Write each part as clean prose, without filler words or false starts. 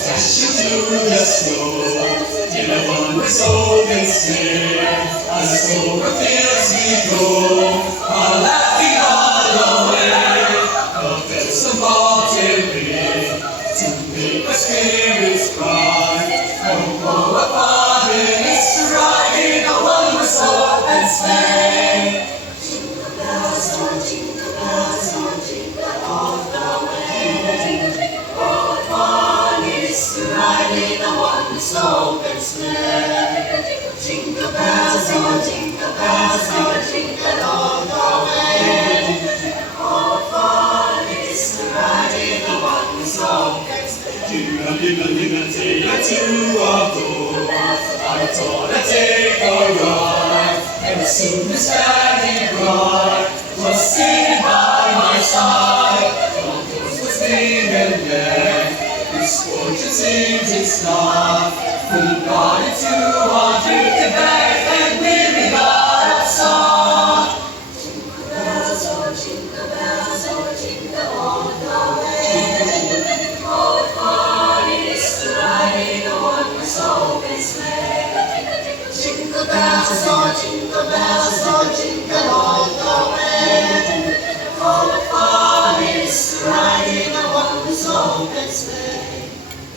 Dashing through the snow, in a wondrous open sleigh, on the silver fields we go, all laughing all the way. The bells of vaulted ring, to make the spirits bright. Oh, what fun it is to ride in a wondrous open sleigh. Jingle bells, oh jingle bells, oh jingle all the way. What fun it is to ride in a wondrous open sleigh. Jingle bells, oh jingle bells, oh jingle all the way. What fun it is to ride in a wondrous open sleigh. Jingle, jingle, jingle, take a two-a-go. I'm gonna take a ride, and soon as Daddy Bright was sitting by my side. Long was leaving there, his fortune seemed its life. We got into our drifted bag, and we got outside. Jingle bells, oh jingle all the way. Oh, what fun it is to ride in a wondrous open sleigh. Jingle bells, oh jingle all the way. Oh, what fun it is to ride in a wondrous open sleigh.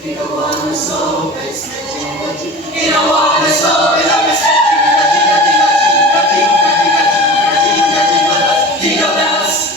In a wondrous open sleigh. In a wondrous open sleigh. Jingle bells.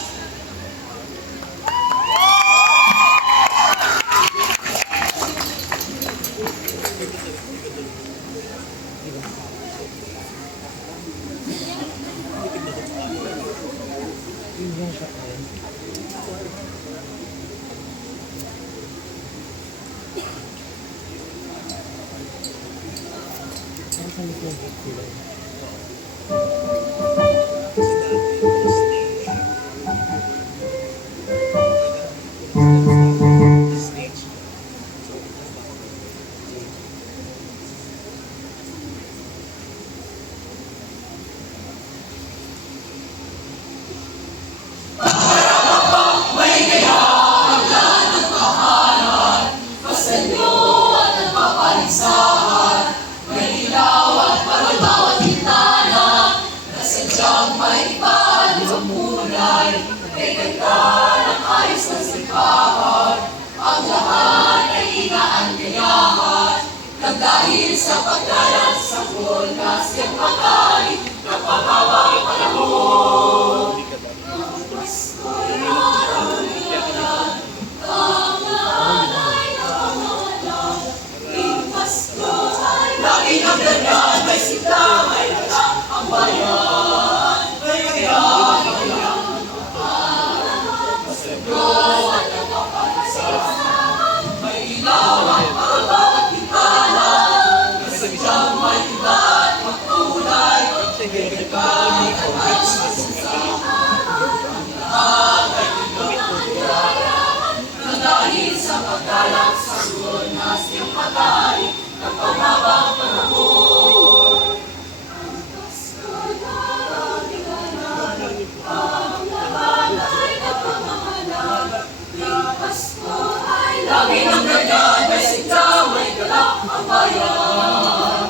Dahil sa pagkalat sa punas ng pagkain ng panghabang panahon. Ang Pasko'y narawilan, ang lahat ay nangangalan. Ang Pasko ay lagi ng ganyan, may sita, may rata, ang bayan. May kaya, ang Pasko at ang kapalisan. May ilaw ang bawat bintana. Sadyang may iba at magkulay. Higit kami kung ang lahat ay pinagkakayahan. Nang dahil sa pagkalat sa lunas ng pagkain ng panghabang panahon. Ang Pasko'y narawilan, ang lahat ay nagmamahalan. Ang Pasko ay lagi ng ganyan, may sigla, may galak ang bayan.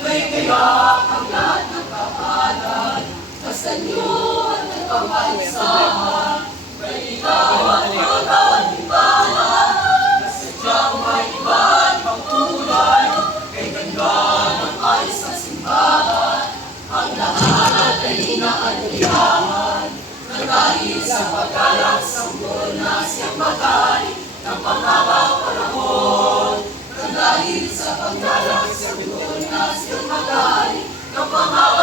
May kaya ang lahat ng kapalan, basta niyo at Sapagkalat sanggol na siyang magari ng panghabang panahon. Dahil sa pagkalat sanggol na siyang magari ng panghabang